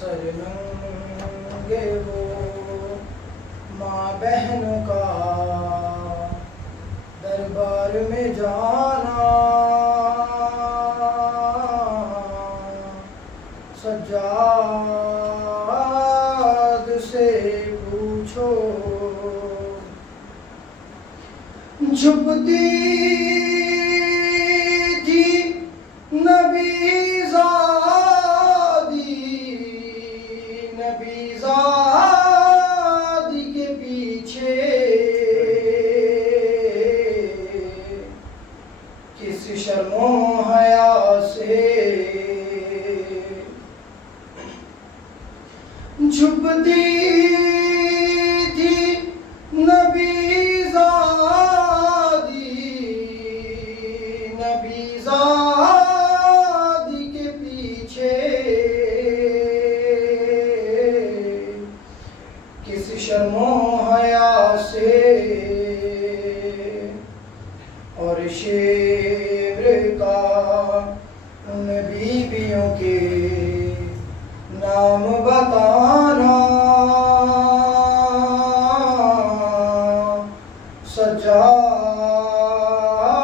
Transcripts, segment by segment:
سرنگے وہ ماں بہنوں کا دربار میں جانا، سجاد سے پوچھو چھپتی تھی نبی زادی کے پیچھے، کس شرم و حیا سے چھپتی تھی نبی زادی کے پیچھے، کس شرم و حیا سے، اور شعر کا ان بیویوں کے نام بتانا،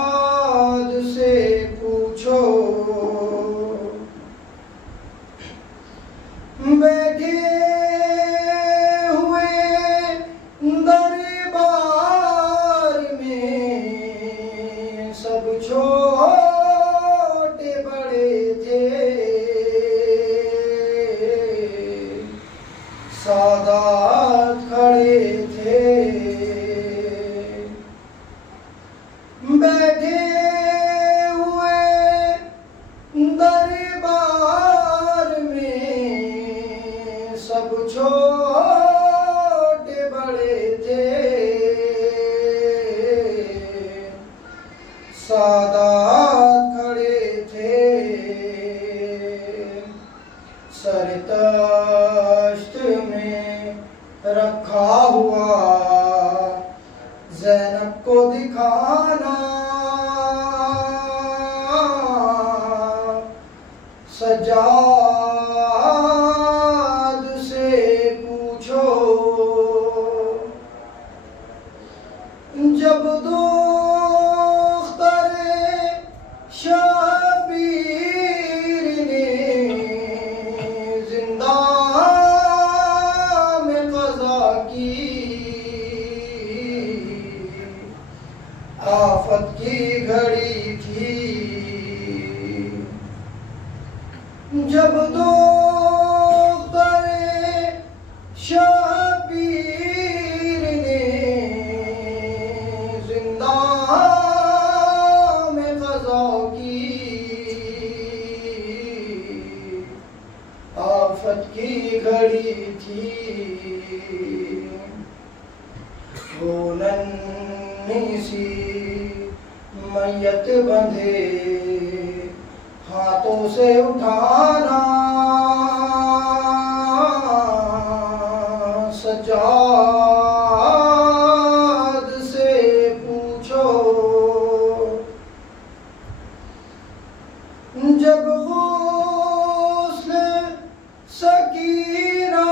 سجاد سے پوچھو بیٹھے ہوئے دربار میں سب چھوٹے بڑے تھے، سادات کھڑے تھے، بیٹھے ہوئے دربار میں سب چھوٹے بڑے تھے، سادات کھڑے تھے، سر تشت میں رکھا ہوا زینب کو دکھانا، سجاد سے پوچھو جب دختر شبیر نے زندان میں قضا کی، آفت کی گھڑی تھی، جب دختر شبیر نے زندان میں قضا کی، آفت کی گھڑی تھی، وہ ننھی سی میت بندھے ہاتھوں سے اٹھانا، سجاد سے پوچھو جب غسل سکینہ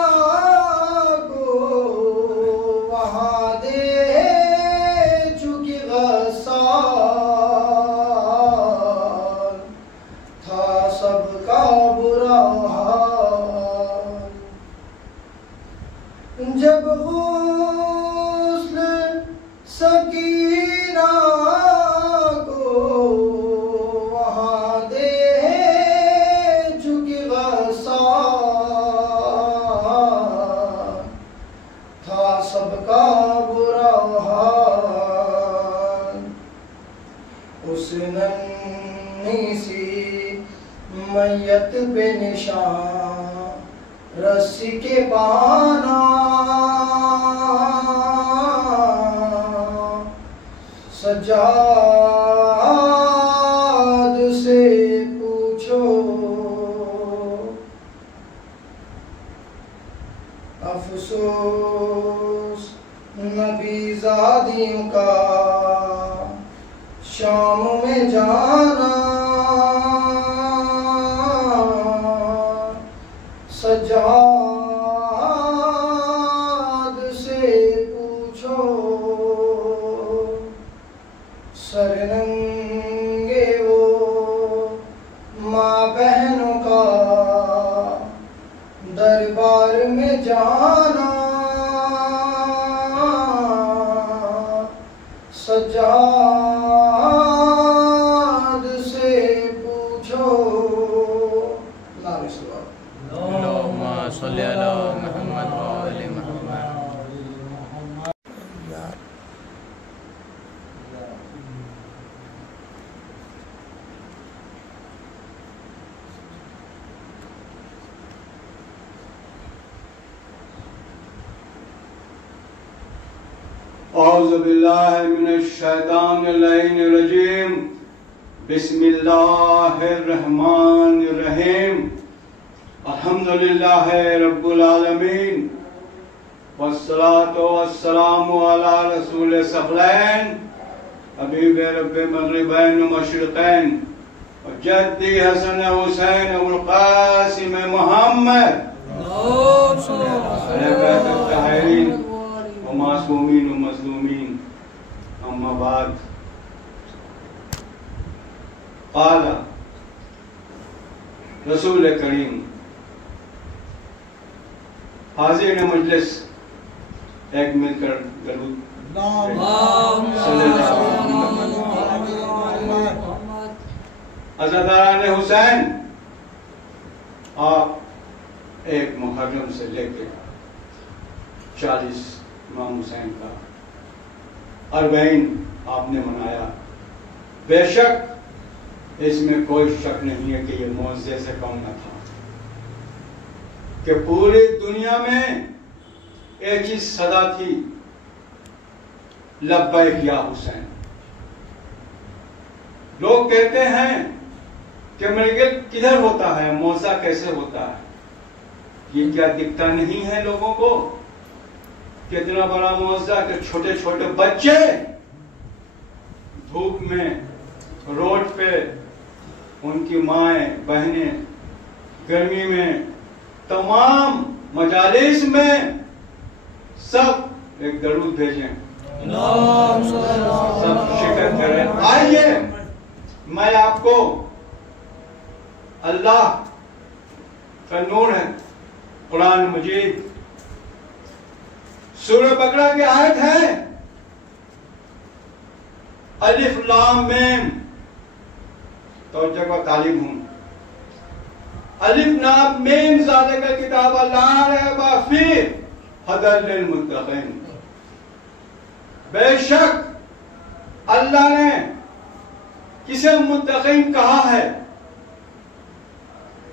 کو وہاں دے چکی غسال، تھا سب کا برا حال، جب غسل سکینہ کو وہاں دے چکی غسال، تھا سب کا برا حال، اس ننھی سی میت پہ نشان رسی کے پانا، سجاد سے پوچھو افسوس نبی زادیوں کا شام میں جانا، سجاد اعوذ باللہ من الشیطان اللعین الرجیم بسم اللہ الرحمن الرحیم الحمدللہ رب العالمین والصلاة والسلام علی رسول الثقلین حبیب رب مغربین و مشرقین جدی حسن حسین ابو القاسم محمد علیہ بیت الطاہرین و معصومین و مظلومین اما بعد قال رسول کریم حاضرین مجلس ایک مل کر درود صلی اللہ علیہ وسلم. عزاداران حسین، آپ ایک محرم سے لے کے 40 امام حسین کا اربعین آپ نے منایا. بے شک اس میں کوئی شک نہیں ہے کہ یہ معجزے سے کم نہ تھا کہ پوری دنیا میں ایک ہی صدا تھی، لبیک یا حسین. لوگ کہتے ہیں کہ میریکل کدھر ہوتا ہے، معجزہ کیسے ہوتا ہے؟ یہ کیا دکھتا نہیں ہے لوگوں کو؟ کتنا بڑا معجزہ کہ چھوٹے چھوٹے بچے دھوپ میں روڈ پہ، ان کی مائیں بہنیں گرمی میں، تمام مجالس میں سب ایک درود بھیجیں، سب شکر کریں. آئیے میں آپ کو اللہ کا نور ہے قرآن مجید سورہ بقرہ کی آیت ہے الف لام میم. توجہ کو تعلیم ہوں. الف لام میم ذالک الکتاب لا ریب فیہ ھدی للمتقین. بے شک اللہ نے کسے متقین کہا ہے؟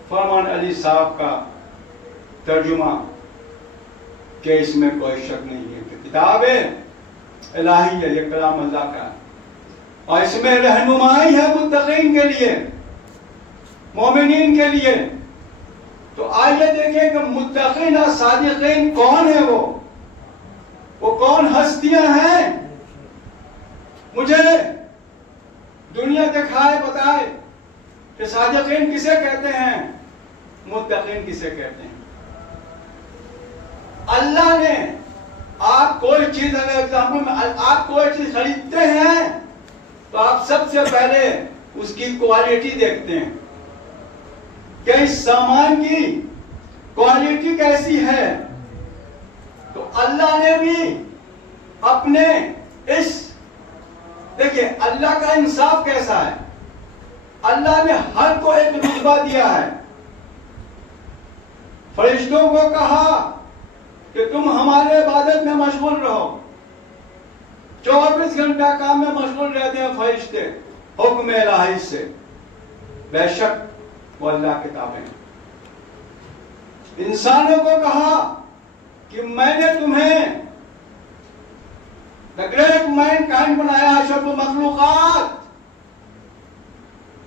فرمان علی صاحب کا ترجمہ کہ اس میں کوئی شک نہیں ہے کہ کتاب الہی ہے، یہ کلام اللہ کا، اور اس میں رہنمائی ہے متقین کے لیے، مومنین کے لیے. تو آئیے دیکھیں کہ متقین اور صادقین کون ہیں. وہ کون ہستیاں ہیں؟ مجھے دنیا دکھائے بتائے کہ صادقین کسے کہتے ہیں، متقین کسے کہتے ہیں. اللہ نے آپ کوئی چیز، اگر ایگزامپل میں آپ کوئی چیز خریدتے ہیں تو آپ سب سے پہلے اس کی کوالٹی دیکھتے ہیں کہ اس سامان کی کوالٹی کیسی ہے. تو اللہ نے بھی اپنے اس، دیکھیں اللہ کا انصاف کیسا ہے. اللہ نے ہر کو ایک رتبہ دیا ہے. فرشتوں کو کہا کہ تم ہمارے عبادت میں مشغول رہو. 24 گھنٹہ کام میں مشغول رہتے ہیں فرشتے حکم الہی سے. بے شک وہ اللہ کے تابع ہیں. انسانوں کو کہا کہ میں نے تمہیں the great mankind بنایا، اشرف مخلوقات.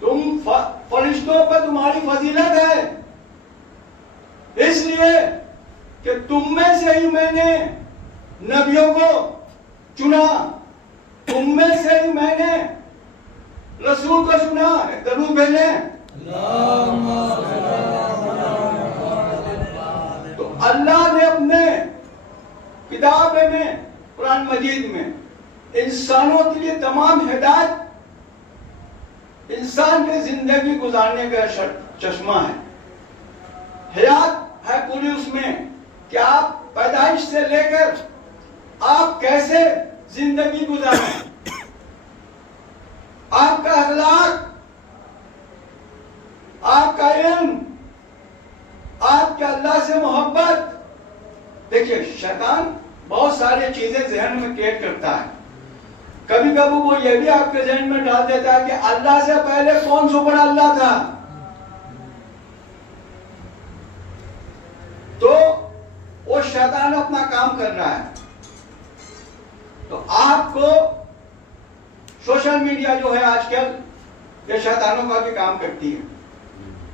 تم فرشتوں پر تمہاری فضیلت ہے اس لیے کہ تم میں سے ہی میں نے نبیوں کو چنا، تم میں سے ہی میں نے رسول کو چنا. درود بھیجیں. تو اللہ نے اپنے کتاب میں قرآن مجید میں انسانوں کے لیے تمام ہدایت، انسان کے زندگی گزارنے کا چشمہ ہے، حیات ہے پوری اس میں کہ آپ پیدائش سے لے کر آپ کیسے زندگی گزاریں، آپ کا اخلاق، آپ کا علم، آپ کا اللہ سے محبت. دیکھیے شیطان بہت ساری چیزیں ذہن میں کریٹ کرتا ہے. کبھی کبھی وہ یہ بھی آپ کے ذہن میں ڈال دیتا ہے کہ اللہ سے پہلے کون سپر اللہ تھا. تو وہ شیطان اپنا کام کر رہا ہے. تو آپ کو سوشل میڈیا جو ہے آج کل یہ شیطانوں کا بھی کام کرتی ہے.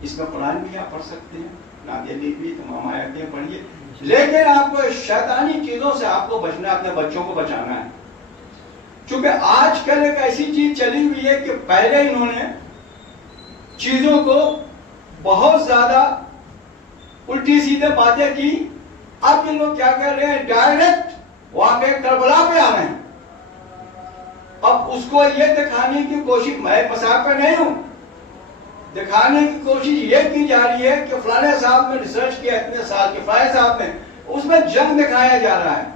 اس میں قرآن بھی آپ پڑھ سکتے ہیں, نعت بھی, تمام آیتیں پڑھیے, لیکن آپ کو شیطانی چیزوں سے آپ کو بچنا ہے, اپنے بچوں کو بچانا ہے. چونکہ آج کل ایک ایسی چیز چلی ہوئی ہے کہ پہلے انہوں نے چیزوں کو بہت زیادہ الٹی سیدھے باتیں کی, اب یہ لوگ کیا کر رہے ہیں, ڈائریکٹ واقع کربلا پہ آ رہے ہیں. اب اس کو یہ دکھانے کی کوشش, میں مذاق پہ نہیں ہوں, دکھانے کی کوشش یہ کی جا رہی ہے کہ فلانے صاحب نے ریسرچ کیا اتنے سال کے, فلانے صاحب نے, اس میں جنگ دکھایا جا رہا ہے.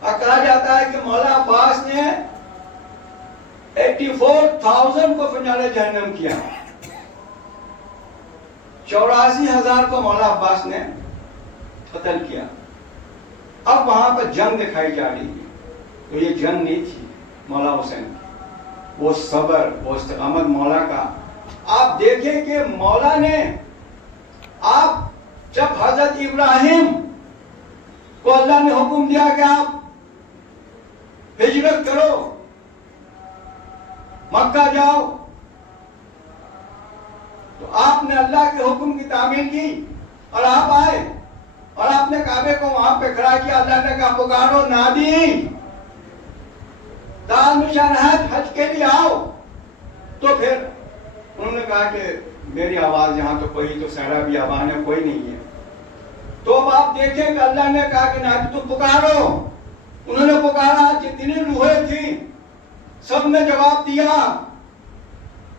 اور کہا جاتا ہے کہ مولا عباس نے 84,000 کو فنال جہنم کیا, 84,000 کو مولا عباس نے قتل کیا. اب وہاں پر جنگ دکھائی جا رہی ہے. تو یہ جنگ نہیں تھی مولا حسین کی, وہ صبر, وہ استقامت مولا کا. آپ دیکھیں کہ مولا نے, آپ جب حضرت ابراہیم کو اللہ نے حکم دیا کہ آپ ہجرت کرو, مکہ جاؤ, تو آپ نے اللہ کے حکم کی تعمیل کی اور آپ آئے اور آپ نے کعبے کو وہاں پہ کھڑا کیا. اللہ نے کہا پکارو نادی, دال نشان حج کے لیے آؤ. تو پھر انہوں نے کہا کہ میری آواز یہاں تو کوئی تو صحرا بھی آبان ہے, کوئی نہیں ہے. تو اب آپ دیکھیں کہ اللہ نے کہا کہ نادی تم پکارو. انہوں نے پکارا, جتنی روحیں تھیں سب نے جواب دیا,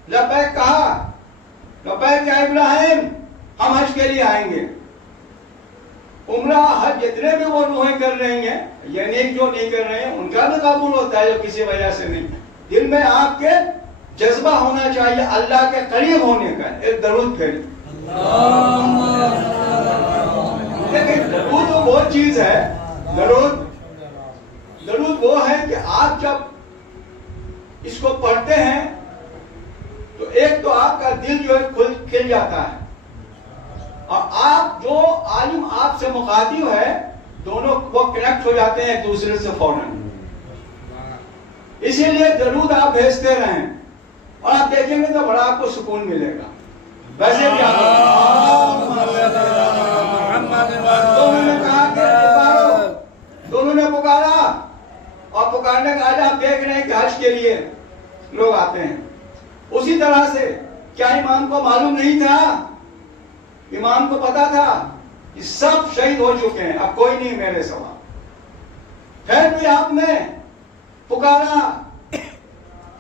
لبیک کہا, لبیک یا ابراہیم, ہم حج کے لیے آئیں گے. عمرہ حج جتنے بھی وہ روحیں کر رہی ہیں, یعنی جو نہیں کر رہے ہیں ان کا بھی قبول ہوتا ہے, جو کسی وجہ سے نہیں. دل میں آپ کے جذبہ ہونا چاہیے اللہ کے قریب ہونے کا. ایک درود پھیری. لیکن درود تو وہ چیز ہے, درود وہ ہے کہ آپ جب اس کو پڑھتے ہیں تو ایک تو آپ کا دل جو ہے کھل جاتا ہے, اور آپ جو عالم آپ سے مخاطب ہے دونوں وہ کنیکٹ ہو جاتے ہیں ایک دوسرے سے فوراً. اسی لیے درود آپ بھیجتے رہیں اور آپ دیکھیں گے تو بڑا آپ کو سکون ملے گا. ویسے بھی آپ دونوں نے کہا کہ پکارو, دونوں نے پکارا, اور پکارنے کا آج آپ دیکھ رہے ہیں کہ حج کے لیے لوگ آتے ہیں. اسی طرح سے کیا امام کو معلوم نہیں تھا, امام کو پتا تھا کہ سب شہید ہو چکے ہیں, اب کوئی نہیں میرے سوا. پھر بھی آپ نے پکارا,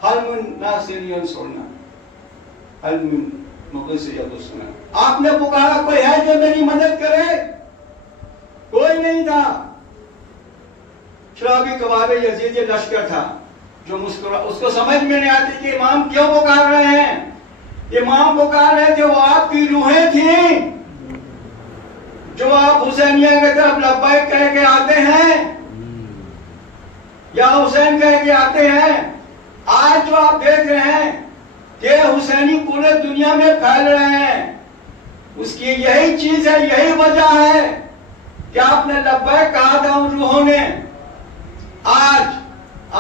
حل من ناصر ینصرنا, حل من مقصد یدسنا. آپ نے پکارا کوئی ہے جو میری مدد کرے, کوئی نہیں تھا. شرابی کباب یزید یہ لشکر تھا جو مسکرا, اس کو سمجھ میں نہیں آتی کہ امام کیوں پکار رہے ہیں. امام پکار رہے تھے وہ آپ کی روحیں تھیں جو آپ حسینیہ کی طرف لبیک کہہ کے آتے ہیں یا حسین کہہ کے آتے ہیں. آج جو آپ دیکھ رہے ہیں کہ حسینی پورے دنیا میں پھیل رہے ہیں, اس کی یہی چیز ہے, یہی وجہ ہے کہ آپ نے لبیک کہا تھا ان روحوں نے. آج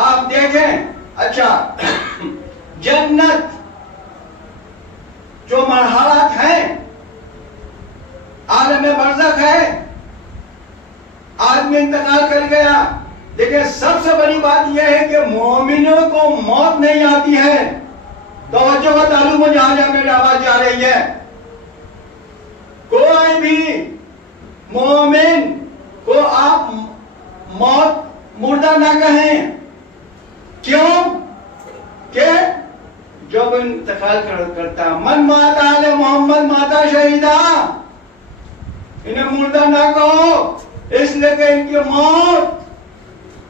آپ دیکھیں, اچھا جنت جو مرحلات ہیں, عالم برزخ ہے, آدمی انتقال کر گیا. دیکھیں سب سے بڑی بات یہ ہے کہ مومنوں کو موت نہیں آتی ہے. توجہ کا تعلق میں جہاں جہاں میری آواز جا رہی ہے, کوئی بھی مومن کو آپ موت مردہ نہ کہیں. کیوں کہ جب انتقال کرتا من ماتا علی محمد ماتا شہیدہ, انہیں مردہ نہ کہو, اس لیے کہ ان کی موت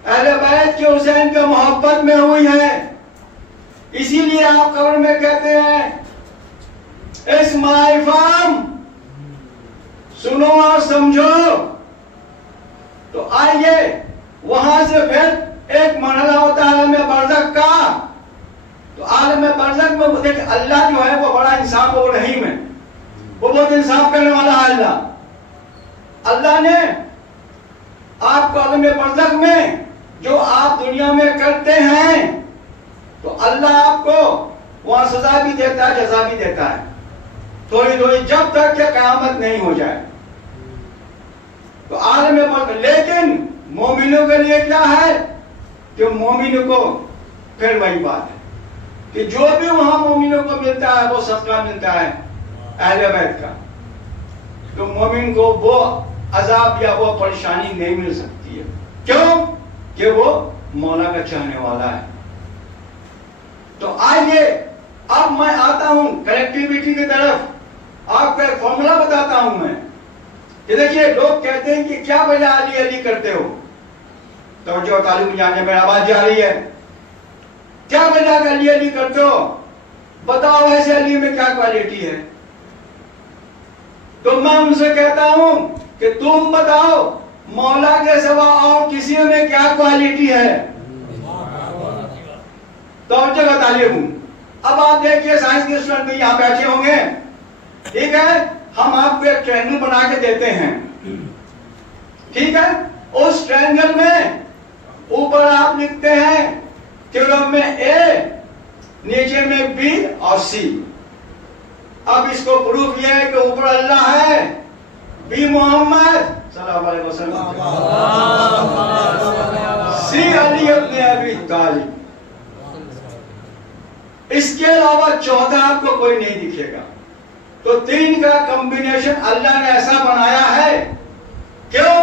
اہل بیت کے حسین کے محبت میں ہوئی ہے. اسی لیے آپ قبر میں کہتے ہیں اسماعی فام, سنو اور سمجھو. تو آئیے وہاں سے پھر ایک مرحلہ ہوتا ہے عالم برزخ کا. تو عالم برزخ میں دیکھ اللہ جو ہے وہ بڑا انصاف و رحیم ہے, وہ بہت انصاف کرنے والا ہے. اللہ نے آپ کو عالم برزخ میں جو آپ دنیا میں کرتے ہیں تو اللہ آپ کو وہاں سزا بھی دیتا ہے، جزا بھی دیتا ہے، تھوڑی تھوڑی، جب تک کہ قیامت نہیں ہو جائے۔ تو عالم ملک، لیکن مومنوں کے لیے کیا ہے کہ مومنوں کو پھر وہی بات ہے کہ جو بھی وہاں مومنوں کو ملتا ہے وہ صدقہ ملتا ہے اہل بیت کا، تو مومن کو وہ عذاب یا وہ پریشانی نہیں مل سکتی ہے۔ کیوں؟ کہ وہ مولا کا چاہنے والا ہے۔ تو آئیے اب میں آتا ہوں کنیکٹیویٹی کی طرف، آپ کو ایک فارمولا بتاتا ہوں میں کہ دیکھیے لوگ کہتے ہیں کہ کیا وجہ علی علی کرتے ہو، توجہ تعلیم جانے میں آواز جا رہی ہے، کیا وجہ علی علی کرتے ہو، بتاؤ ایسے علی میں کیا کوالٹی ہے؟ تو میں ان سے کہتا ہوں کہ تم بتاؤ مولا کے سوا اور کسی میں کیا کوالٹی ہے؟ توجہ کا تعلیم ہوں۔ اب آپ دیکھیے سائنس کے اسٹوڈنٹ بھی یہاں بیٹھے ہوں گے، ٹھیک ہے، ہم آپ کو ایک ٹرینگل بنا کے دیتے ہیں، ٹھیک ہے، اس ٹرینگل میں اوپر آپ لکھتے ہیں کولم میں اے، نیچے میں بی اور سی۔ اب اس کو پروف یہ ہے کہ اوپر اللہ ہے، بی محمد صلی اللہ علیہ وسلم، سی علی ابن ابی طالب، اس کے علاوہ چوتھا آپ کو کوئی نہیں دکھے گا۔ تو تین کا کمبینیشن اللہ نے ایسا بنایا ہے، کیوں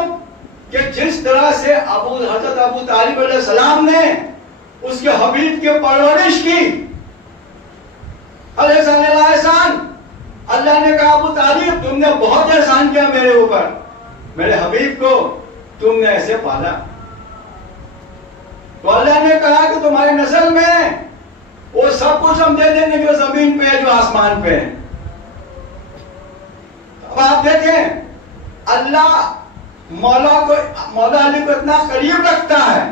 کہ جس طرح سے حضرت ابو طالب علیہ السلام نے اس کے حبیب کی پرورش کی، احسان، اللہ نے کہا ابو طالب تم نے بہت احسان کیا میرے اوپر، میرے حبیب کو تم نے ایسے پالا۔ تو اللہ نے کہا کہ تمہاری نسل میں وہ سب کچھ ہم دے دیں گے جو زمین پہ ہے، جو آسمان پہ ہے۔ اب آپ دیکھیں اللہ مولا علی کو اتنا قریب رکھتا ہے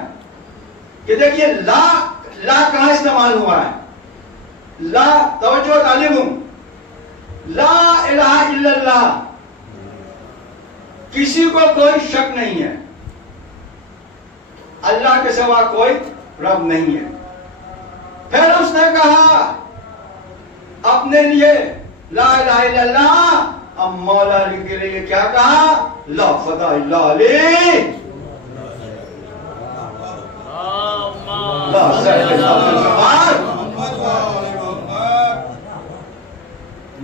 کہ دیکھیے لا کہاں استعمال ہوا ہے، لا، توجہ تعلیم، لا الہ الا اللہ، کسی کو کوئی شک نہیں ہے، اللہ کے سوا کوئی رب نہیں ہے۔ پھر اس نے کہا اپنے لیے لا الہ الا اللہ، اب مولا علی کے لیے کیا کہا؟ لا فتح اللہ علی،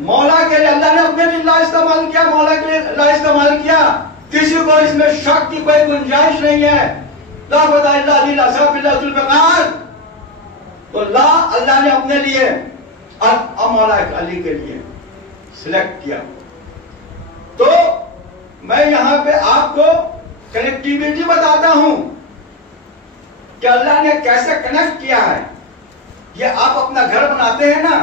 مولا کے لیے اللہ نے اپنے لیے لا استعمال کیا، مولا کے لیے لا استعمال کیا، کسی کو اس میں شک کی کوئی گنجائش نہیں ہے۔ لا فتح اللہ علی، لا صرف اللہ ذوالفقار، تو لا اللہ نے اپنے لیے اور مولا علی کے لیے سلیکٹ کیا۔ تو میں یہاں پہ آپ کو کنیکٹیویٹی بتاتا ہوں کہ اللہ نے کیسے کنیکٹ کیا ہے۔ یہ آپ اپنا گھر بناتے ہیں نا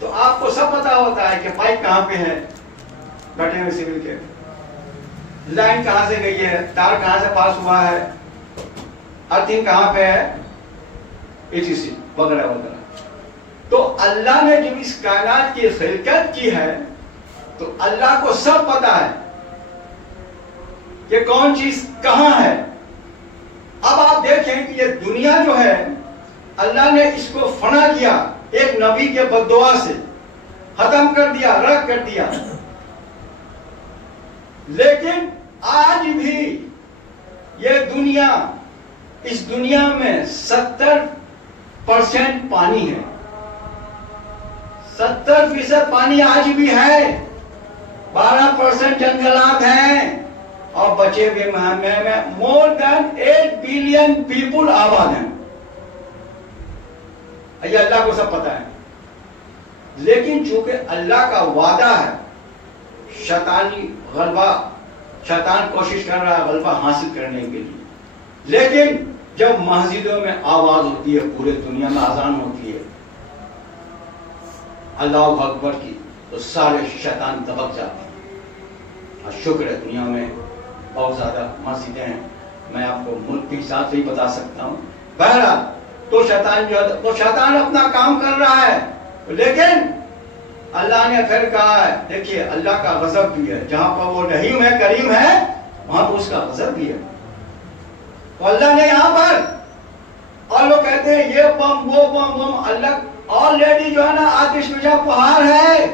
تو آپ کو سب پتا ہوتا ہے کہ پائپ کہاں پہ ہے، بیٹھے ہوئے سیول کے، لائن کہاں سے گئی ہے، تار کہاں سے پاس ہوا ہے، ارتھنگ کہاں پہ ہے، ETC وغیرہ وغیرہ۔ تو اللہ نے جب اس کائنات کی خلقت کی ہے تو اللہ کو سب پتا ہے کہ کون چیز کہاں ہے۔ اب آپ دیکھیں کہ یہ دنیا جو ہے اللہ نے اس کو فنا کیا، ایک نبی کے بددعا سے ختم کر دیا، رکھ کر دیا، لیکن آج بھی یہ دنیا، اس دنیا میں 70% پانی ہے، 70% پانی آج بھی ہے، 12% جنگلات ہیں، اور بچے ہوئے میں مور دین 8 بلین پیپل آباد ہیں۔ یہ اللہ کو سب پتا ہے، لیکن چونکہ اللہ کا وعدہ ہے، شیطانی غلبہ، شیطان کوشش کر رہا ہے غلبہ حاصل کرنے کے لیے، لیکن جب مسجدوں میں آواز ہوتی ہے، پورے دنیا میں اذان ہوتی ہے اللہ اکبر کی، تو سارے شیطان دبک جاتے ہیں۔ اور شکر ہے دنیا میں بہت زیادہ مسجدیں ہیں، میں آپ کو ملک کے حساب سے ہی بتا سکتا ہوں۔ بہرحال تو شیطان جو ہے تو شیطان اپنا کام کر رہا ہے، لیکن اللہ نے پھر کہا ہے دیکھیے اللہ کا غضب بھی ہے، جہاں پر وہ رحیم ہے، کریم ہے، وہاں تو اس کا غضب بھی ہے۔ تو اللہ نے یہاں پر، اور لوگ کہتے ہیں یہ بم وہ بم بم، اللہ آلریڈی جو ہے نا آتش فشاں پہاڑ ہے،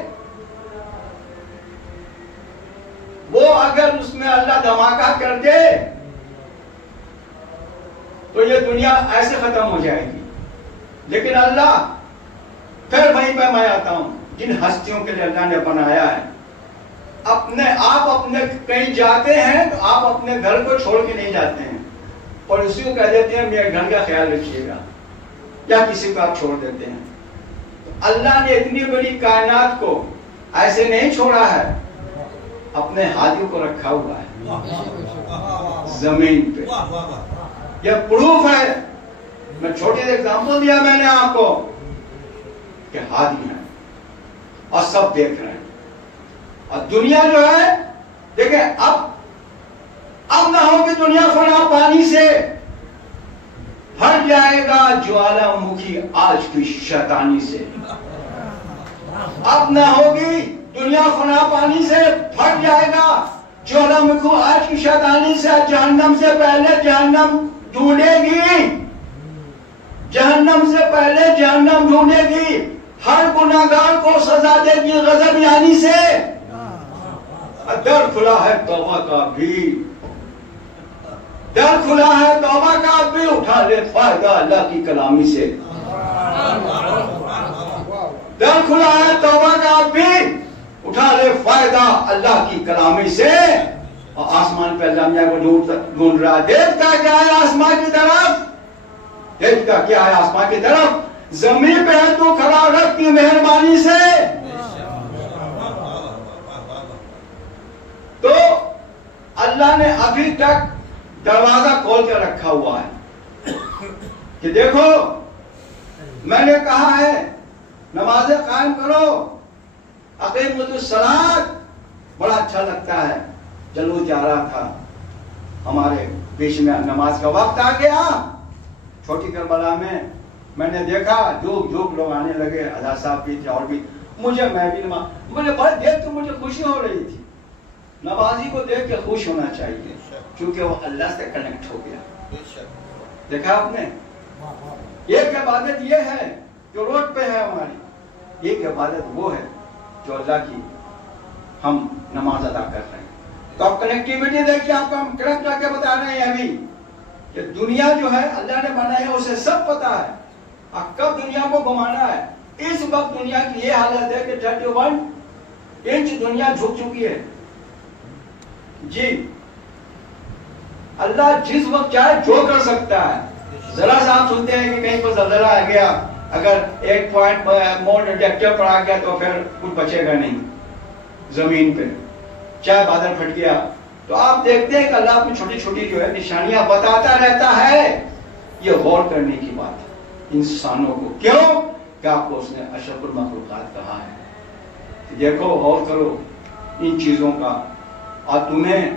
وہ اگر اس میں اللہ دھماکہ کر دے تو یہ دنیا ایسے ختم ہو جائے گی. لیکن اللہ پھر وہیں پہ میں آتا ہوں، جن ہستیوں کے لیے اللہ نے بنایا ہے، آپ اپنے کہیں جاتے ہیں تو آپ اپنے گھر کو چھوڑ کے نہیں جاتے ہیں اور اسی کو کہہ دیتے ہیں میرے گھر کا خیال رکھیے گا، یا کسی کو آپ چھوڑ دیتے ہیں. تو اللہ نے اتنی بڑی کائنات کو ایسے نہیں چھوڑا ہے، اپنے ہاتھوں کو رکھا ہوا ہے زمین پہ. یہ پروف ہے. میں چھوٹی سی ایگزامپل دیا میں نے آپ کو کہ ہاتھی ہیں اور سب دیکھ رہے ہیں. اور دنیا جو ہے دیکھیں، اب نہ ہو کہ دنیا فنا پانی سے بھر جائے گا جوالا مکھی آج کی شیطانی سے. اب نہ ہوگی دنیا فنا پانی سے بھر جائے گا جوالا مکھی آج کی شیطانی سے. جہنم سے پہلے جہنم ڈھونڈے گی، جہنم سے پہلے جہنم ڈھونڈے گی، ہر گناہگار کو سزا دے گی غضب یعنی سے. در کھلا ہے توبہ کا بھی، در کھلا ہے توبہ کا بھی، اٹھا لے فائدہ اللہ کی کلامی سے. در کھلا ہے توبہ کا بھی، اٹھا لے فائدہ اللہ کی کلامی سے. اور آسمان پہ اللہ میاں کو ڈھونڈ رہا ہے. دیکھتا کیا ہے آسمان کی طرف؟ دیکھتا کیا ہے آسمان کی طرف؟ زمین پہ ہے تو کھڑا رب کی مہربانی سے. تو اللہ نے ابھی تک دروازہ کھول کے رکھا ہوا ہے کہ دیکھو میں نے کہا ہے نمازیں قائم کرو، اقیموا الصلاۃ. بڑا اچھا لگتا ہے. جلوس جا رہا تھا، ہمارے بیچ میں نماز کا وقت آ گیا. چھوٹی کربلا میں نے دیکھا جھوک لوگ آنے لگے، ادا صاحب بھی تھے اور بھی. میں بھی مجھے بڑے دیکھ کے مجھے خوشی ہو رہی تھی. نمازی کو دیکھ کے خوش ہونا چاہیے کیونکہ وہ اللہ سے کنیکٹ ہو گیا. دیکھا آپ نے؟ ایک عبادت یہ ہے جو روڈ پہ ہے ہماری، ایک عبادت وہ ہے جو اللہ کی ہم نماز ادا کر رہے ہیں. تو آپ کنیکٹیوٹی دیکھیے، آپ کو ہم کنیکٹ کر کے بتا رہے ہیں ابھی کہ دنیا جو ہے اللہ نے بنائی ہے، اسے سب پتا ہے اب کب دنیا کو گھمانا ہے. اس وقت دنیا کی یہ حالت ہے کہ 31 انچ دنیا جھک چکی ہے. جی اللہ جس وقت چاہے جو کر سکتا ہے. ذرا سا آپ سنتے ہیں کہ کہیں پر زلزلہ آ گیا، اگر 1 پوائنٹ مور ریکٹر پر آ گیا تو پھر کچھ بچے گا نہیں زمین پہ. چاہے بادل پھٹ گیا تو آپ دیکھتے ہیں کہ اللہ اپنی چھوٹی چھوٹی جو ہے نشانیاں بتاتا رہتا ہے. یہ غور کرنے کی بات ہے انسانوں کو. کیوں کہ آپ کو اس نے اشرف المخلوقات کہا ہے. دیکھو غور کرو ان چیزوں کا. اور تمہیں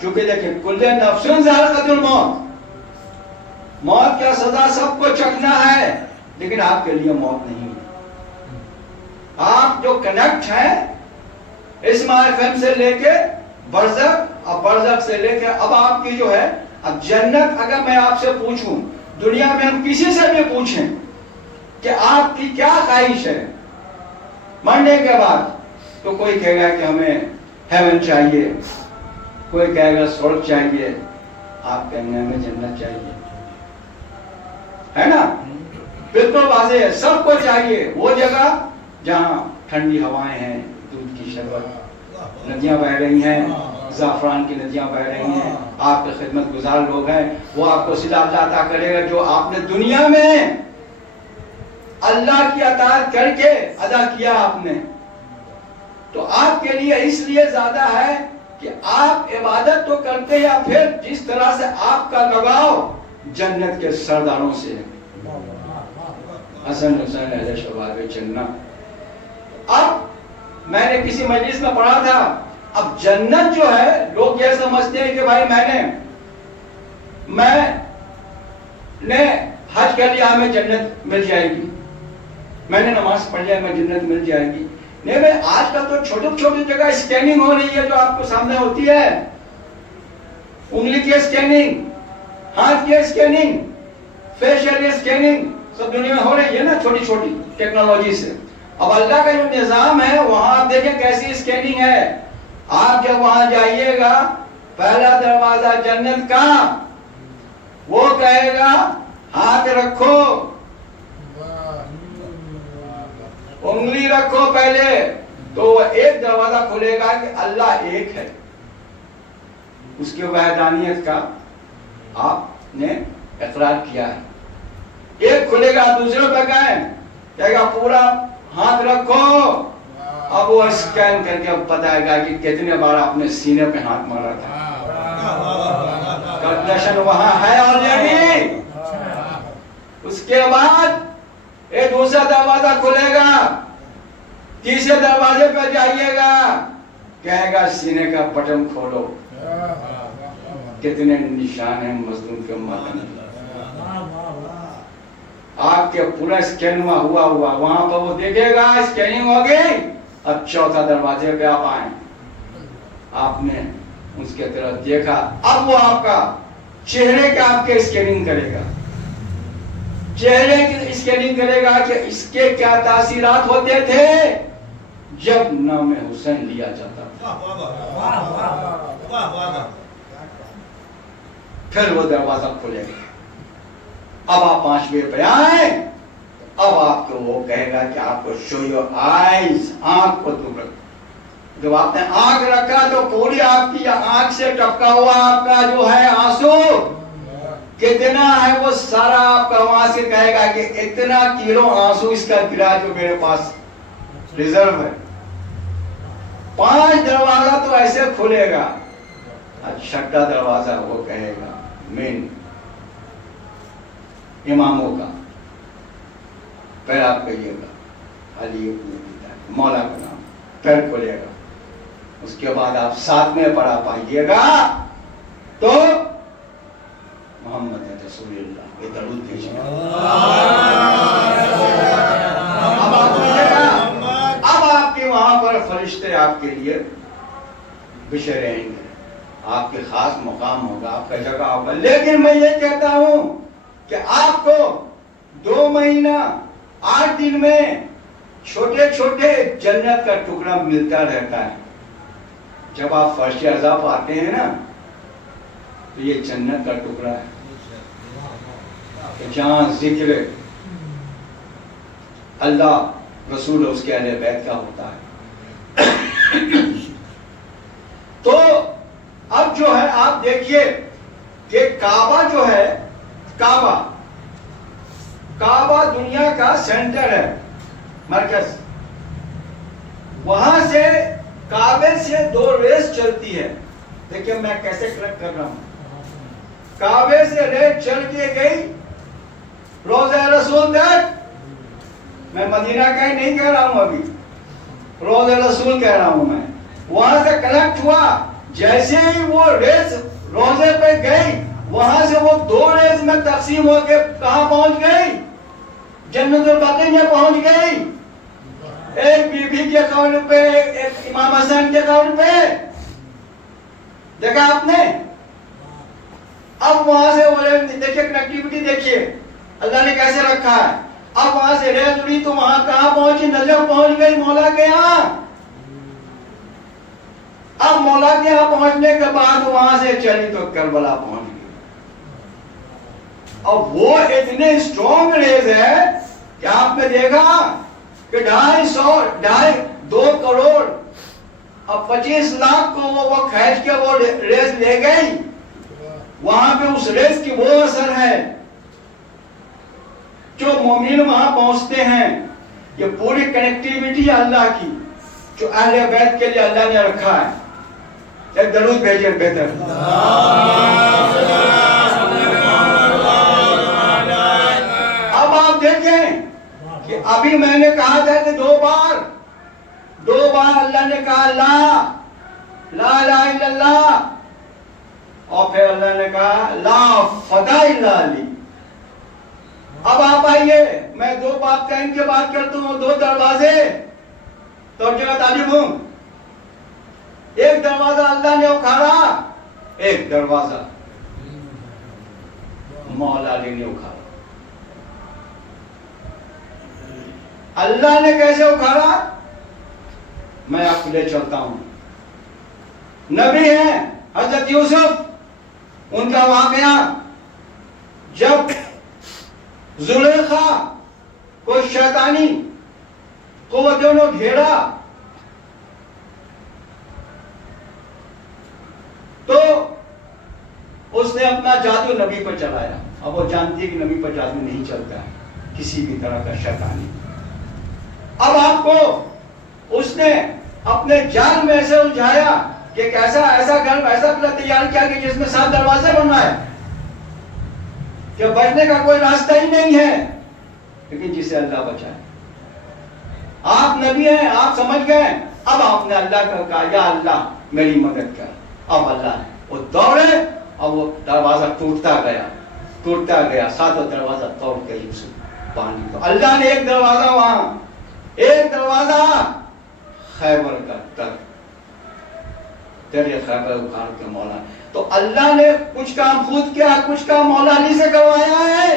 چونکہ دیکھیں کل نفس ذائقۃ الموت، موت کا سزا سب کو چکھنا ہے، لیکن آپ کے لیے موت نہیں ہے. آپ جو کنیکٹ ہیں اسماعیل فہم سے لے کے برزخ اور برزخ سے لے کے اب آپ کی جو ہے اب جنت. اگر میں آپ سے پوچھوں، دنیا میں ہم کسی سے بھی پوچھیں کہ آپ کی کیا خواہش ہے مرنے کے بعد، تو کوئی کہے گا کہ ہمیں ہیون چاہیے، کوئی کہے گا سورگ چاہیے، آپ کہیں گے ہمیں جنت چاہیے. ہے نا؟ بالکل واضح ہے. سب کو چاہیے وہ جگہ جہاں ٹھنڈی ہوائیں ہیں، دودھ کی شربت، ندیاں بہ رہی ہیں، زعفران کی ندیاں بہ رہی ہیں، آپ کے خدمت گزار لوگ ہیں، وہ آپ کو صلہ عطا کرے گا جو آپ نے دنیا میں اللہ کی اطاعت کر کے ادا کیا آپ نے. تو آپ کے لیے اس لیے زیادہ ہے کہ آپ عبادت تو کرتے یا پھر جس طرح سے آپ کا لگاؤ جنت کے سرداروں سے. حسن حسین اہل شباب جنت. اب میں نے کسی مجلس میں پڑھا تھا، اب جنت جو ہے لوگ یہ سمجھتے ہیں کہ بھائی میں نے حج کر لیا ہمیں جنت مل جائے گی، میں نے نماز پڑھ لیا ہمیں جنت مل جائے گی. نہیں بھائی، آج کل تو چھوٹی چھوٹی جگہ اسکیننگ ہو رہی ہے جو آپ کو سامنے ہوتی ہے، انگلی کی اسکیننگ. ہاتھ کی اسکیننگ، فیشل اسکیننگ سب دنیا میں ہو رہی ہے نا چھوٹی چھوٹی ٹیکنالوجی سے. اب اللہ کا جو نظام ہے وہاں آپ دیکھیں کیسی اسکیننگ ہے. آپ جب وہاں جائیے گا پہلا دروازہ جنت کا، وہ کہے گا ہاتھ رکھو، انگلی رکھو پہلے، تو وہ ایک دروازہ کھلے گا کہ اللہ ایک ہے. اس کی وحدانیت کا آپ نے اقرار کیا ہے. ایک کھلے گا، دوسرے پہ کہے گا پورا ہاتھ رکھو. اب وہ اسکین کر کے بتائے گا کہ کتنے بار آپ نے سینے پہ ہاتھ مارا تھا. کیلکولیشن وہاں ہے آلریڈی. اس کے بعد ایک دوسرا دروازہ کھلے گا، تیسرے دروازے پہ جائیے گا، کہے گا سینے کا بٹن کھولو، کتنے نشان ہیں مظلوم کے ماتھے. آپ کے پورا اسکین ہوا وہاں پر وہ دیکھے گا اسکیننگ ہو گئی. اب چوتھا دروازے پہ آپ آئیں، آپ نے اس کے طرف دیکھا، اب وہ آپ کا چہرے کا آپ کے اسکیننگ کرے گا، چہرے کی اسکیننگ کرے گا کہ اس کے کیا تاثیرات ہوتے تھے جب نام حسین لیا جاتا تھا. پھر وہ دروازہ کھلے گا. اب آپ 5ویں پہ آئیں، اب آپ کو وہ کہے گا کہ آپ کو شو یور آئیز، آنکھ کو دور رکھو. جب آپ نے آنکھ رکھا تو پوری آپ کی آنکھ سے ٹپکا ہوا آپ کا جو ہے آنسو کتنا ہے وہ سارا آپ کا وہاں سے کہے گا کہ اتنا کلو آنسو اس کا گرا جو میرے پاس ریزرو ہے. 5 دروازہ تو ایسے کھلے گا. چھٹا دروازہ وہ کہے گا مین اماموں کا، پھر آپ کہیے گا علی مولا کا نام، پھر کھلے گا. اس کے بعد آپ 7ویں پڑھا پائیے گا تو محمد رسول اللہ یہ درود بھیجیے گا. اب آپ کے وہاں پر فرشتے آپ کے لیے بچھے رہیں گے، آپ کے خاص مقام ہوگا، آپ کا جگہ ہوگا. لیکن میں یہ کہتا ہوں کہ آپ کو 2 مہینہ 8 دن میں چھوٹے چھوٹے جنت کا ٹکڑا ملتا رہتا ہے. جب آپ فرش اعضاء پاتے ہیں نا تو یہ جنت کا ٹکڑا ہے کہ جہاں ذکر اللہ رسول اس کے اہل بیت کا ہوتا ہے. تو اب جو ہے آپ دیکھیے کہ کعبہ جو ہے، کعبہ دنیا کا سینٹر ہے، مرکز. وہاں سے کعبے سے 2 ریس چلتی ہے. دیکھیں میں کیسے کلیکٹ کر رہا ہوں. کعبے سے ریس چل کے گئی روضہ رسول تک. میں مدینہ کا ہی نہیں کہہ رہا ہوں، ابھی روضہ رسول کہہ رہا ہوں میں. وہاں سے کنیکٹ ہوا. جیسے ہی وہ ریس روزے پہ گئی وہاں سے وہ 2 ریس میں تقسیم ہو کے کہاں پہنچ گئی؟ جنت البقیع میں پہنچ گئی. ایک بی بی کے قول پہ، ایک امام حسین کے قول پہ. دیکھا آپ نے؟ اب وہاں سے دیکھیے کنیکٹیوٹی، دیکھیے اللہ نے کیسے رکھا ہے. اب وہاں سے ریس اڑی تو وہاں کہاں پہنچی؟ نجف پہنچ گئی مولا کے یہاں. اب مولا کے یہاں پہنچنے کے بعد وہاں سے چلی تو کربلا پہنچ گئی. اب وہ اتنے اسٹرانگ ریز ہے کہ آپ نے دیکھا کہ 2 کروڑ اب 25 لاکھ کو وہ کھینچ کے وہ ریس لے گئی. وہاں پہ اس ریس کی وہ اثر ہے جو مومن وہاں پہنچتے ہیں. یہ پوری کنیکٹیوٹی اللہ کی جو اہل بیت کے لیے اللہ نے رکھا ہے. ایک درود بھیجیے بہتر. اب آپ دیکھیں کہ ابھی میں نے کہا تھا کہ 2 بار اللہ نے کہا لا الہ الا اللہ، اور پھر اللہ نے کہا لا فدا الا علی. اب آپ آئیے میں 2 بات کا ان کے بات کرتا ہوں. 2 دروازے توجہ تعلیم ہوں. ایک دروازہ اللہ نے اکھاڑا، ایک دروازہ مولا علی نے اکھاڑا. اللہ نے کیسے اکھاڑا؟ میں آپ کو لے چلتا ہوں. نبی ہیں حضرت یوسف، ان کا واقعہ جب زلیخا کو شیطانی قوتوں نے گھیرا تو اس نے اپنا جادو نبی پر چلایا. اب وہ جانتی ہے کہ نبی پر جادو نہیں چلتا ہے کسی بھی طرح کا شیطانی. اب آپ کو اس نے اپنے جال میں ایسے الجھایا کہ ایک ایسا گھر ایسا تیار کیا کہ جس میں 7 دروازے بنوائے کہ بچنے کا کوئی راستہ ہی نہیں ہے، لیکن جسے اللہ بچائے. آپ نبی ہیں، آپ سمجھ گئے. اب آپ نے اللہ کو کہا یا اللہ میری مدد کر. اب اللہ نے وہ دوڑے، اب وہ دروازہ ٹوٹتا گیا 7 دروازہ توڑ کے یوسف باندھ. تو اللہ نے ایک دروازہ وہاں، ایک دروازہ خیبر کا تک تیرے خیبر اکھاڑ کے مولا. تو اللہ نے کچھ کام خود کیا، کچھ کام مولا علی سے کروایا ہے.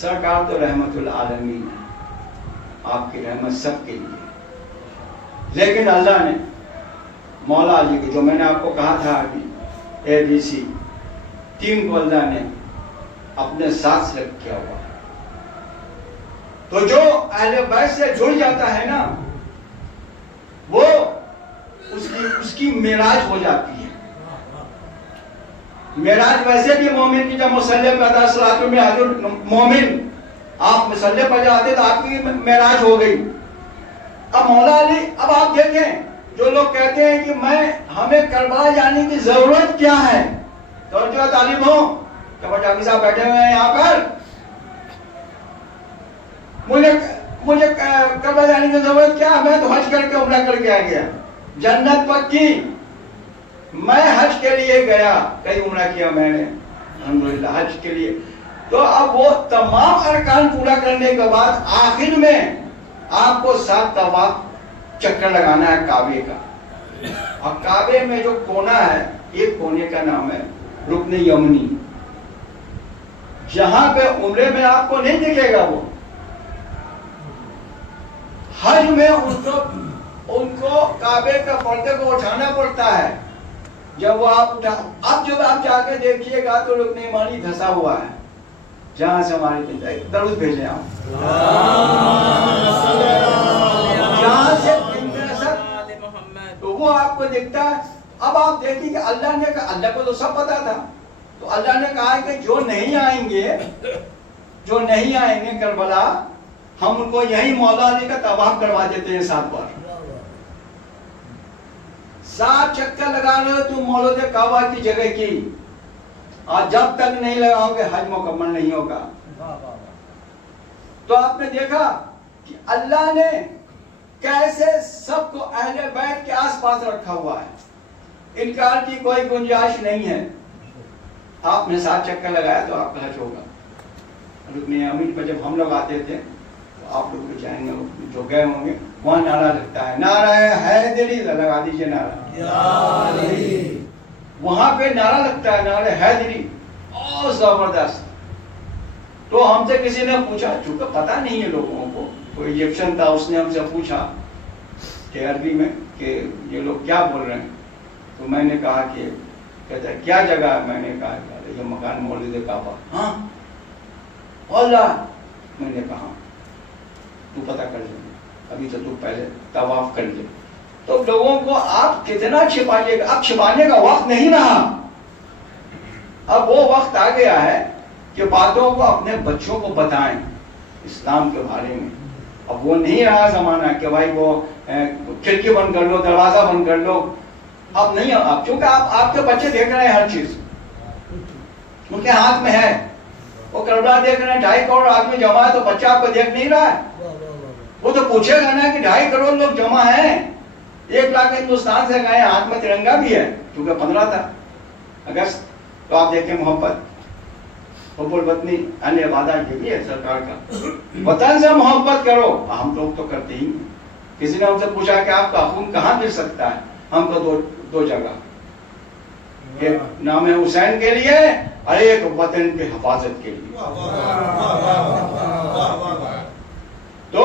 سرکار تو رحمت العالمین ہے، آپ کی رحمت سب کے لیے. لیکن اللہ نے مولا علی کو، جو میں نے آپ کو کہا تھا ابھی ABC 3 کو اللہ نے اپنے ساتھ سلیکٹ کیا ہوا. تو جو اہل بیت سے جڑ جاتا ہے نا، وہ اس کی معراج ہو جاتی ہے. معراج ویسے بھی مومن کی جب مصلی پہ آتا صلاۃ میں حضور مومن آپ مصلی پہ جاتے تو آپ کی معراج ہو گئی. اب مولا علی، اب آپ دیکھیں جو لوگ کہتے ہیں کہ ہمیں کربلا جانے کی ضرورت کیا ہے، تو جو طالب ہوں کہ ڈاکٹر صاحب بیٹھے ہوئے ہیں یہاں پر، مجھے کربلا جانے کی ضرورت کیا؟ میں تو حج کر کے عمرہ کر کے آ گیا، جنت پکی. میں حج کے لیے گیا، کئی عمرہ کیا میں نے الحمدللہ حج کے لیے. تو اب وہ تمام ارکان پورا کرنے کے بعد آخر میں آپ کو 7 طواف چکر لگانا ہے کعبے کا. اور کعبے میں جو کونا ہے، ایک کونے کا نام ہے رکن یمنی. جہاں پہ عمرے میں آپ کو نہیں دکھے گا، وہ حج میں ان کو کعبے کا پردے کو اٹھانا پڑتا ہے. جب وہ اب جب آپ جا کے دیکھیے گا تو رکن یمانی دھسا ہوا ہے. جہاں سے ہمارے درود بھیجیں آپ، جہاں سے تو وہ آپ کو دکھتا ہے. اب آپ دیکھیں کہ اللہ کو تو سب پتا تھا، تو اللہ نے کہا کہ جو نہیں آئیں گے کربلا، ہم ان کو یہی مولا علی کا طواف کروا دیتے ہیں 7 بار. 7 چکر لگا رہے ہو تم مولود کعبہ کی جگہ کی، اور جب تک نہیں لگاؤ گے حج مکمل نہیں ہوگا. تو آپ نے دیکھا کہ اللہ نے کیسے سب کو اہل بیت کے آس پاس رکھا ہوا ہے، انکار کی کوئی گنجائش نہیں ہے. آپ نے 7 چکر لگایا تو آپ کا حج ہوگا. رکن یمانی پر جب ہم لوگ آتے تھے تو آپ لوگ جائیں گے، جو گئے ہوں گے وہاں نعرہ لگتا ہے، نعرہ حیدری، لگا دیجیے نعرہ. وہاں پہ نعرہ لگتا ہے، نعرہ حیدری، اور زبردست. تو ہم سے کسی نے پوچھا، چونکہ پتہ نہیں ہے لوگوں کو، کوئی ایجپشن تھا، اس نے ہم سے پوچھا کہ عربی میں کہ یہ لوگ کیا بول رہے ہیں. تو میں نے کہا کہ کہتا ہے کیا جگہ ہے؟ میں نے کہا یہ مکان مولود کعبہ. ہاں اللہ. میں نے کہا تو پتہ کر لیں، ابھی تو پہلے طواف کر لے. تو لوگوں کو آپ کتنا چھپائیے گا، اب چھپانے کا وقت نہیں رہا. اب وہ وقت آ گیا ہے کہ باتوں کو اپنے بچوں کو بتائیں اسلام کے بارے میں. اب وہ نہیں رہا زمانہ کہ بھائی وہ کھڑکی بند کر لو، دروازہ بند کر لو. اب نہیں، اب چونکہ آپ کے بچے دیکھ رہے ہیں ہر چیز، ان کے ہاتھ میں ہے. وہ کربلا دیکھ رہے ہیں، 2.5 کروڑ آدمی جمع ہے، تو بچہ آپ کو دیکھ نہیں رہا ہے. وہ تو پوچھے گا نا کہ 2.5 کروڑ لوگ جمع ہیں، 1 لاکھ ہندوستان سے گئے، ہاتھ میں ترنگا بھی ہے کیونکہ 15 تھا اگست. تو آپ دیکھیں محبت، حب الوطنی اہل عبادت، یہ بھی ہے سرکار کا. وطن سے محبت کرو، ہم لوگ تو کرتے ہی. کسی نے ہم سے پوچھا کہ آپ کا خون کہاں گر سکتا ہے؟ ہم کو دو جگہ، ایک نام حسین کے لیے اور ایک وطن کے حفاظت کے لیے. تو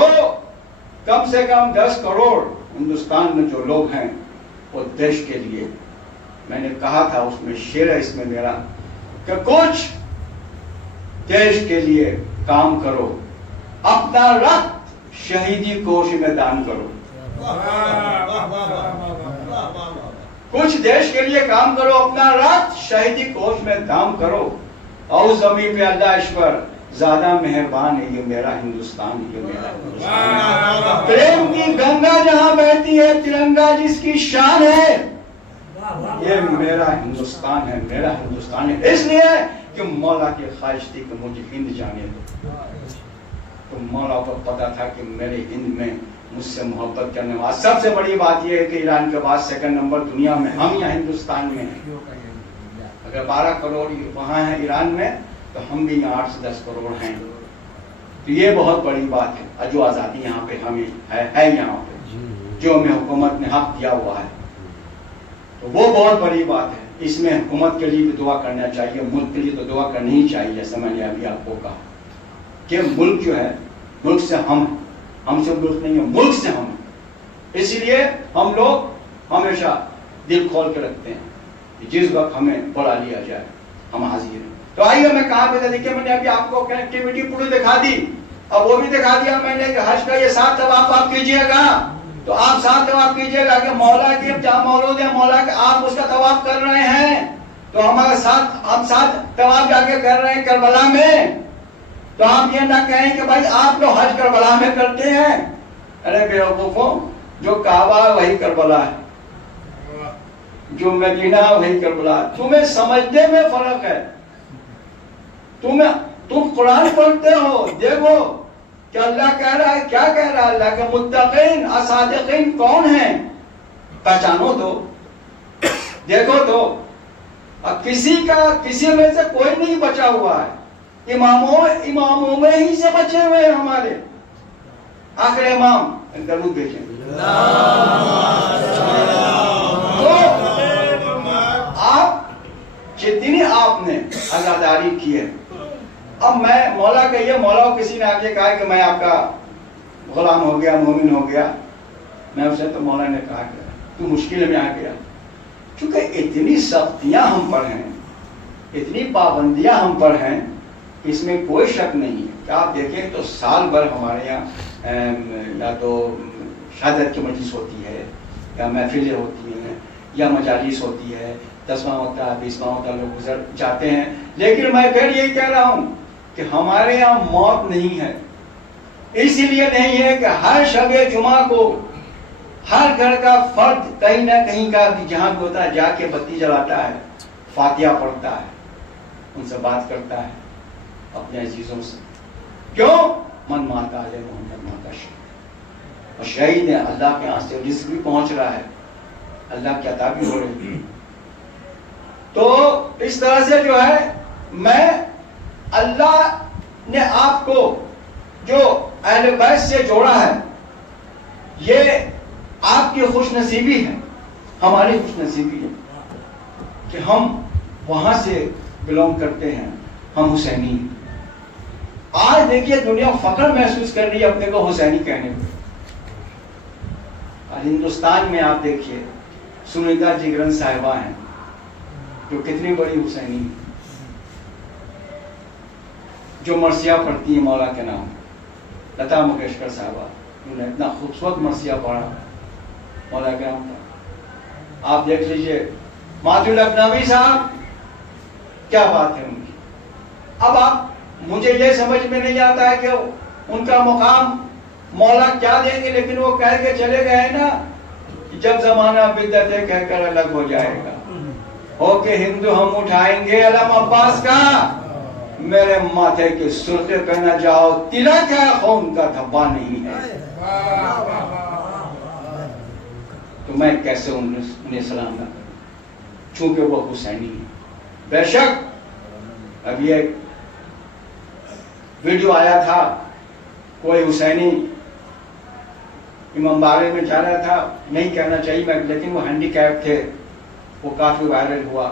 کم سے کم 10 کروڑ ہندوستان میں جو لوگ ہیں وہ دیش کے لیے. میں نے کہا تھا اس میں شعر ہے اس میں میرا کہ کچھ دیش کے لیے کام کرو، اپنا رکت شہیدی کوش میں دان کرو. کچھ دیش کے لیے کام کرو، اپنا رکت شہیدی کوش میں دان کرو. اور زمین پہ اللہ ایشور زیادہ مہربان ہے، یہ میرا ہندوستان، یہ میرا ہندوستان. پریم کی گنگا جہاں بہتی ہے، ترنگا جس کی شان ہے، یہ میرا ہندوستان ہے، میرا ہندوستان ہے. اس لیے کہ مولا کی خواہش تھی کہ مجھے ہند جانے دو. تو مولا کو پتا تھا کہ میرے ہند میں مجھ سے محبت کرنے والا. سب سے بڑی بات یہ ہے کہ ایران کے بعد سیکنڈ نمبر دنیا میں ہم یہاں ہندوستان میں ہیں. اگر 12 کروڑ وہاں ہیں ایران میں تو ہم بھی یہاں 8 سے 10 کروڑ ہیں. تو یہ بہت بڑی بات ہے. جو آزادی یہاں پہ ہمیں ہے یہاں پہ جو ہمیں حکومت نے حق دیا ہوا ہے، تو وہ بہت بڑی بات ہے. اس میں حکومت کے لیے بھی دعا کرنا چاہیے، ملک کے لیے تو دعا کرنی ہی چاہیے. جیسا میں نے ابھی آپ کو کہا کہ ملک جو ہے، ملک سے ہم سے ملک نہیں ہے، ملک سے ہم. اسی لیے ہم لوگ ہمیشہ دل کھول کے رکھتے ہیں کہ جس وقت ہمیں بلا لیا جائے ہم حاضر ہیں. تو آئیے میں کہاں پہ تھا، دیکھیے میں نے ابھی آپ کو کنیکٹیوٹی پوری دکھا دی. اب وہ بھی دکھا دیا میں نے کہ حج کا یہ 7 طواف آپ کیجئے گا. تو آپ 7 طواف کیجئے گا کہ مولا کی جہاں مولود ہے مولا کے آپ اس کا طواف کر رہے ہیں. تو ہم 7 طواف جا کے کر رہے ہیں کربلا میں. تو آپ یہ نہ کہیں کہ بھائی آپ لوگ حج کربلا میں کرتے ہیں. ارے بیوقوفوں، جو کعبہ وہی کربلا ہے، جو مدینہ وہی کربلا ہے. تمہیں سمجھنے میں فرق ہے. تم قرآن پڑھتے ہو، دیکھو کہ اللہ کہہ رہا ہے، کیا کہہ رہا ہے اللہ کے متقین اصادقین کون ہیں، پہچانو تو، دیکھو تو. اب کسی میں سے کوئی نہیں بچا ہوا ہے. اماموں میں ہی سے بچے ہوئے ہیں ہمارے. آخر امام درود بھیجیں. تو آپ جتنی آپ نے عزاداری کی ہے، اب میں مولا کہیے، مولا کو کسی نے آگے کہا کہ میں آپ کا غلام ہو گیا، مومن ہو گیا. میں اسے تو مولا نے کہا کہ تو مشکل میں آ گیا. چونکہ اتنی سختیاں ہم پر ہیں، اتنی پابندیاں ہم پر ہیں، اس میں کوئی شک نہیں ہے. کہ آپ دیکھیں تو سال بھر ہمارے یہاں یا تو شہادت کی مجلس ہوتی ہے، یا محفلیں ہوتی ہیں، یا مجالس ہوتی ہے، 10واں ہوتا ہے، 20واں ہوتا ہے، لوگ گزر جاتے ہیں. لیکن میں پھر یہی کہہ رہا ہوں کہ ہمارے یہاں موت نہیں ہے. اس لیے نہیں ہے کہ ہر شب جمعہ کو ہر گھر کا فرد کہیں نہ کہیں کا جہاں بھی ہوتا ہے جا کے بتی جلاتا ہے، فاتحہ پڑھتا ہے، ان سے بات کرتا ہے اپنے عزیزوں سے. کیوں؟ من ماتا ہے محمد ماتا شہید. اور شہید ہے، اللہ کے یہاں سے رزق بھی پہنچ رہا ہے، اللہ کی عطا بھی ہو رہی ہے. تو اس طرح سے جو ہے میں اللہ نے آپ کو جو اہل بیت سے جوڑا ہے، یہ آپ کی خوش نصیبی ہے، ہماری خوش نصیبی ہے کہ ہم وہاں سے بلونگ کرتے ہیں، ہم حسینی ہیں. آج دیکھیے دنیا فخر محسوس کر رہی ہے اپنے کو حسینی کہنے میں. اور ہندوستان میں آپ دیکھیے سنیتا جگرن صاحبہ ہیں جو کتنی بڑی حسینی ہیں، جو مرثیہ پڑھتی ہیں مولا کے نام. لتا منگیشکر صاحبہ انہوں نے اتنا خوبصورت مرثیہ پڑھا مولا کے نام پر. آپ دیکھ لیجئے ماتو لکھنوی صاحب، کیا بات ہے ان کی. اب آپ مجھے یہ سمجھ میں نہیں آتا ہے کہ ان کا مقام مولا کیا دیں گے، لیکن وہ کہہ کے چلے گئے نا کہ جب زمانہ بدعت کہہ کر الگ ہو جائے گا، ہو کے ہندو ہم اٹھائیں گے علم عباس کا، میرے ماتھے کے سرخے پہ نہ جاؤ، تلک ہے خون کا دھبا نہیں ہے. تو میں کیسے انہیں سلام نہ کروں، چونکہ وہ حسینی ہے. بے شک ابھی ایک ویڈیو آیا تھا، کوئی حسینی امام باڑے میں جا رہا تھا، نہیں کہنا چاہیے لیکن وہ ہینڈی کیپ تھے، وہ کافی وائرل ہوا.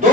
2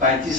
35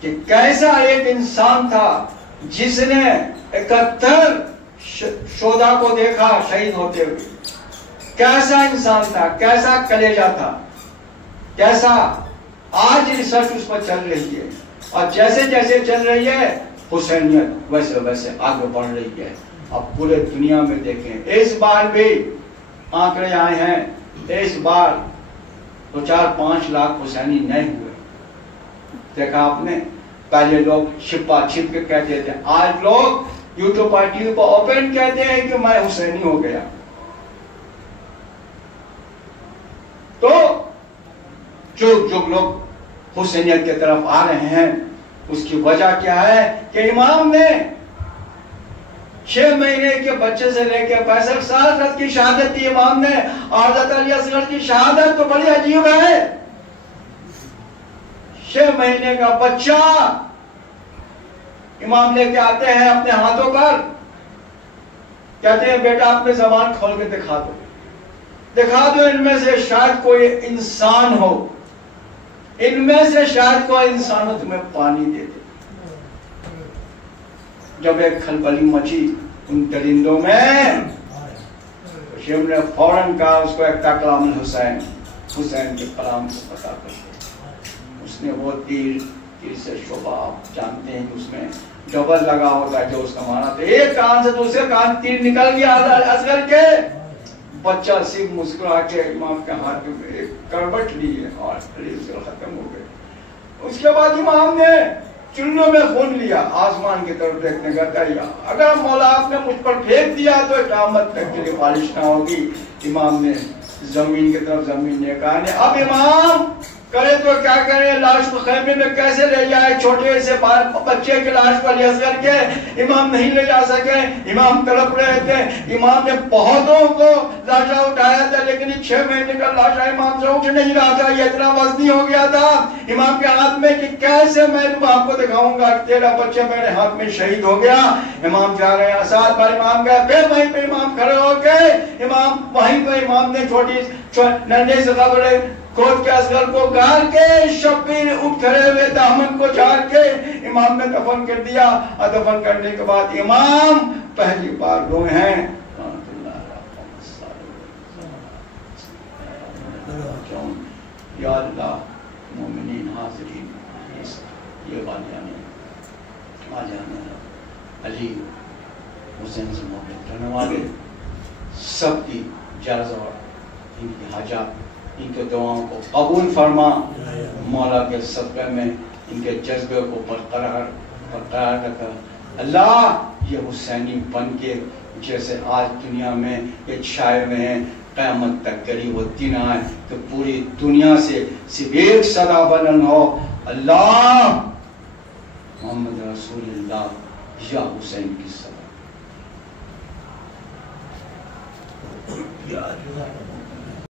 کہ کیسا ایک انسان تھا جس نے 71 شہداء کو دیکھا شہید ہوتے ہوئے. کیسا انسان تھا, کیسا کلیجہ تھا, کیسا. آج ریسرچ اس پر چل رہی ہے اور جیسے جیسے چل رہی ہے حسینیت ویسے ویسے آگے بڑھ رہی ہے. اب پورے دنیا میں دیکھیں, اس بار بھی آنکڑے آئے ہیں, اس بار 4-5 لاکھ حسینی نہیں ہوئے. دیکھا آپ نے, پہلے لوگ چھپا چھپ کے کہتے تھے, آج لوگ یوٹیوب پر ٹی وی پر اوپن کہتے ہیں کہ میں حسینی ہو گیا. تو جو لوگ حسینیت کی طرف آ رہے ہیں اس کی وجہ کیا ہے کہ امام نے 6 مہینے کے بچے سے لے کے 65 سال تک کی شہادت دی امام نے. اور حضرت علی اصغر کی شہادت تو بڑی عجیب ہے. 6 مہینے کا بچہ امام لے کے آتے ہیں اپنے ہاتھوں پر, کہتے ہیں بیٹا اپنے زبان کھول کے دکھا دو ان میں سے شاید کوئی انسان ہو, ان میں سے شاید کوئی انسان ہو تمہیں پانی دے دے. جب ایک کھلبلی مچی ان درندوں میں, شیخ نے فوراً کہا اس کو ایک کلام الحسین, حسین کے کلام کو پتا کر دے. اس نے وہ تیر سے شعبہ آپ جانتے ہیں اس میں ڈبل لگا ہوتا ہے جو اس کا مانا تھا, ایک کان سے دوسرے کان تیر نکل گیا اصغر کے. بچہ صرف مسکرا کے امام کے ہاتھ میں ایک کروٹ لی ہے اور ختم ہو گئے. اس کے بعد امام نے چلوں میں خون لیا, آسمان کی طرف دیکھنے کا دریا, اگر مولا آپ نے مجھ پر پھینک دیا تو قیامت تک کے لیے بارش نہ ہوگی. امام نے زمین کی طرف, زمین نے کہا اب امام کرے تو کیا کرے, لاش کو خیمے میں کیسے لے جائے, چھوٹے سے بچے کے لاش کو علی اصغر کے امام نہیں لے جا سکے. امام تڑپ رہے تھے, امام نے بہتوں کو لاشا اٹھایا تھا لیکن 6 مہینے کا لاشا امام سے اٹھ نہیں رہا تھا, یہ اتنا وزنی ہو گیا تھا امام کے ہاتھ میں کہ کیسے میں آپ کو دکھاؤں گا تیرا بچہ میرے ہاتھ میں شہید ہو گیا. امام جا رہے ہیں, ساتھ بار امام گئے, پھر وہیں پہ امام کھڑے ہو گئے. امام وہیں پہ امام نے چھوٹی ننھے سے قبر کھود کے اصغر کو گار کے, شبیر اٹھ کھڑے ہوئے دامن کو جھاڑ کے امام نے دفن کر دیا. اور دفن کرنے کے بعد امام پہلی بار روئے ہیں. یا اللہ مومنین حاضرین, یہ والیاں علی حسین سے محبت کرنے والے سب کی جائزہ اور ان کی حاجات, ان کے دعاؤں کو قبول فرما. مولا کے صدقے میں ان کے جذبے کو برقرار رکھا. اللہ یہ حسینی بن کے جیسے آج دنیا میں ایک شاعر میں ہے, قیامت تک قریب وہ دن آئے کہ پوری دنیا سے صرف ایک صدا بلند ہو, اللہ محمد رسول اللہ یا حسین کی صدا.